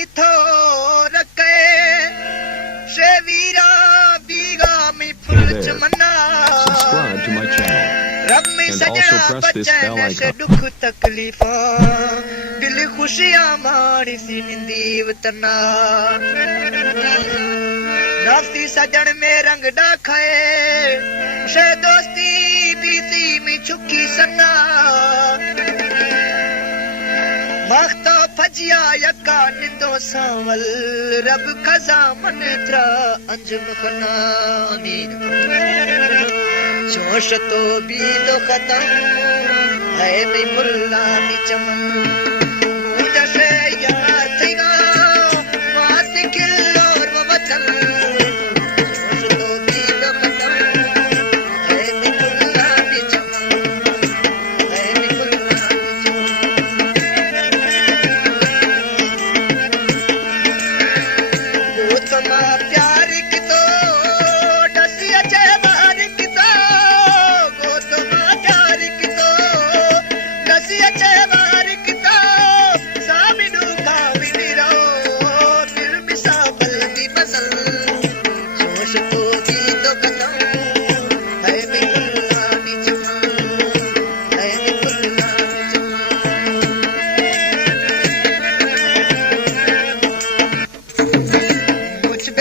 मी थो रखे शेवीरा बीगा मी फुल चमना Subscribe to my channel. रब में And सजना also press this bell बचन से icon. दुख तकलीफा दिल खुशियां मारी सी निंदी वतना नफ्ती सजन में रंग डाखाए शे दोस्ती बीती में छुकी सना मख्ता फजिया यका निंदो सावल रब खजा मन त्रा अंजुम खना आमीन जोश तो भी तो खत्म है नहीं मुल्ला भी चमन मुझे से यार थीगा बात किल और वो वचन जोश तो भी तो खत्म है नहीं मुल्ला भी चमन है नहीं मुल्ला भी चमन वो तमा प्यार की तो डसिया चेबार की तो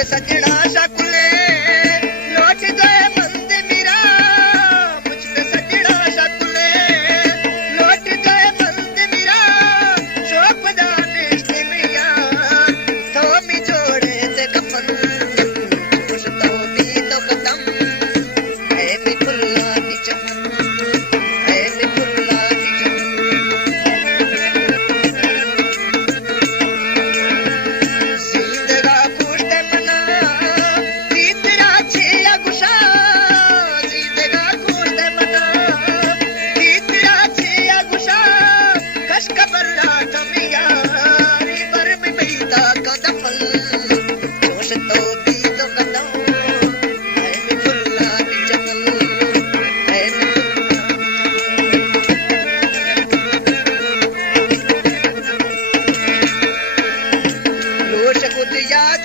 सजना शकुले लौट गए बंद मेरा मुझ पे सजना शकुले लौट गए बंद मेरा शोक दाने मिया तो मी जोड़े ते कफन जोश तो भी तो खत्म है मी फुल्ला दी चमन है मी फुल्ला दी चमन जिंदगा खुश ते मना तीतरा छिया गुशा जिंदगा खुश ते मना तीतरा छिया गुशा कश कबरा थमिया रिवर में बेटा कदफल जोश तो भी तो कदम है मी फुल्ला दी चमन है मी लोश खुद याद